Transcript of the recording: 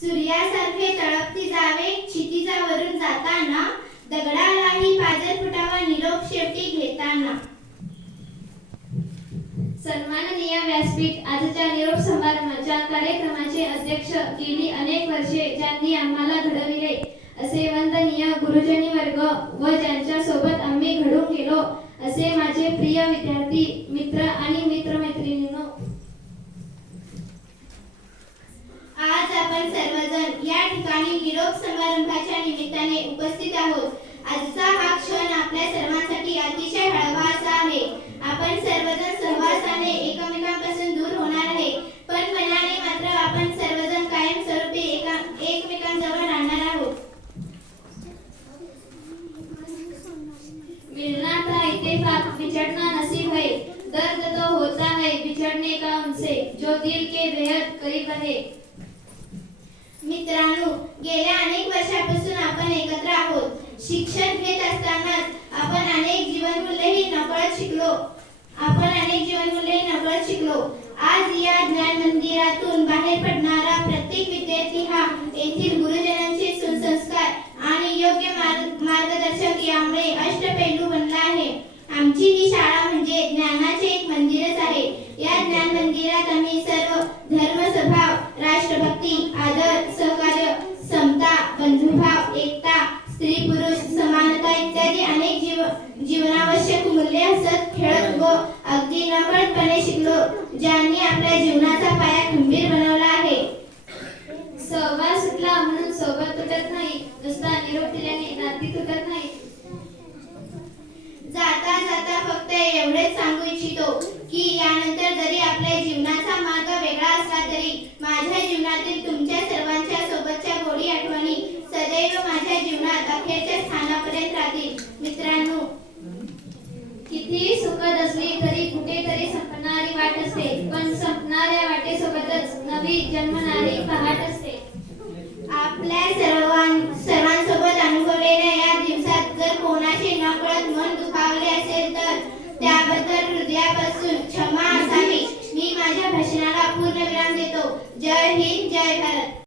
सूर्यासारखे तळपती जावे क्षितिजावरून जाताना दगडालाही पाजर फुटावा निरोप शेवटी घेताना. सन्माननीय व्यासपीठ आजच्या निरोप समारंभाच्या कार्यक्रमाचे अध्यक्ष गेली अनेक वर्षे ज्यांनी आम्हाला घडविले. असे वंदनीय गुरुजनी वर्ग व ज्यांच्या सोबत आम्ही घडून गेलो असे माझे प्रिय विद्यार्थी मित्र आणि मित्रमैत्रिणींनो आज आपण सर्वजण आणि निरोप समारंभाच्या निमित्ताने उपस्थित आहोत. आजचा हा क्षण आपल्या सर्वांसाठी अतिशय हळवा असा आहे. आपण सर्वजण सहवासाने एकमेकांपासून दूर होणार आहे. पण मनाने मात्र आपण सर्वजण कायमस्वरूपी एका एकमेकांजवळ राहणार आहोत. मिलना था इत्तेफाक बिछड़ना नसीब है दर्द तो होता है बिछड़ने का उनसे जो दिल के बेहद करीब है मित्रांनो गेल्या अनेक वर्षापासून आपण एकत्र आहोत. शिक्षण घेत असतानाच आपण अनेक जीवनमूल्यही नकळत शिकलो. आपण अनेक जीवनमूल्यही नकळत शिकलो. आज या ज्ञान मंदिरातून बाहेर पडणारा प्रत्येक विद्यार्थी हा येथील गुरुजनांचे सुसंस्कार आणि योग्य मार्ग मार्गदर्शक यामुळे अष्टपैलू बनला आहे. आमची ही शाळा म्हणजे ज्ञानाचे एक मंदिर जीवनावश्यक मूल्ये हसत खेळत व अगदी नकळतपणे शिकलो ज्यांनी आपल्या जीवनाचा पाया खंबीर बनवला आहे. सहवास सुटला म्हणून सोबत तुटत नाही नुसता निरोप दिल्याने नाती तुटत नाही. जाता जाता फक्त एवढेच सांगू इच्छितो की यानंतर जरी आपल्या जीवनाचा मार्ग वेगळा असला तरी माझ्या जीवनातील तुमच्या सर्वांच्या सोबतच्या गोडी आठवणी सदैव माझ्या जीवनात अखेरच्या कितीही सुखद असली तरी कुठेतरी संपणारी वाट असते. पण संपणाऱ्या वाटेसोबतच नवी जन्मणारी पहाट असते. आपल्या सर्वां सर्वांसोबत अनुभवलेल्या या दिवसात जर कोणाचे नकळत मन दुखावले असेल तर त्याबद्दल हृदयापासून क्षमा असावी. मी माझ्या भाषणाला पूर्ण विराम देतो. जय हिंद जय भारत.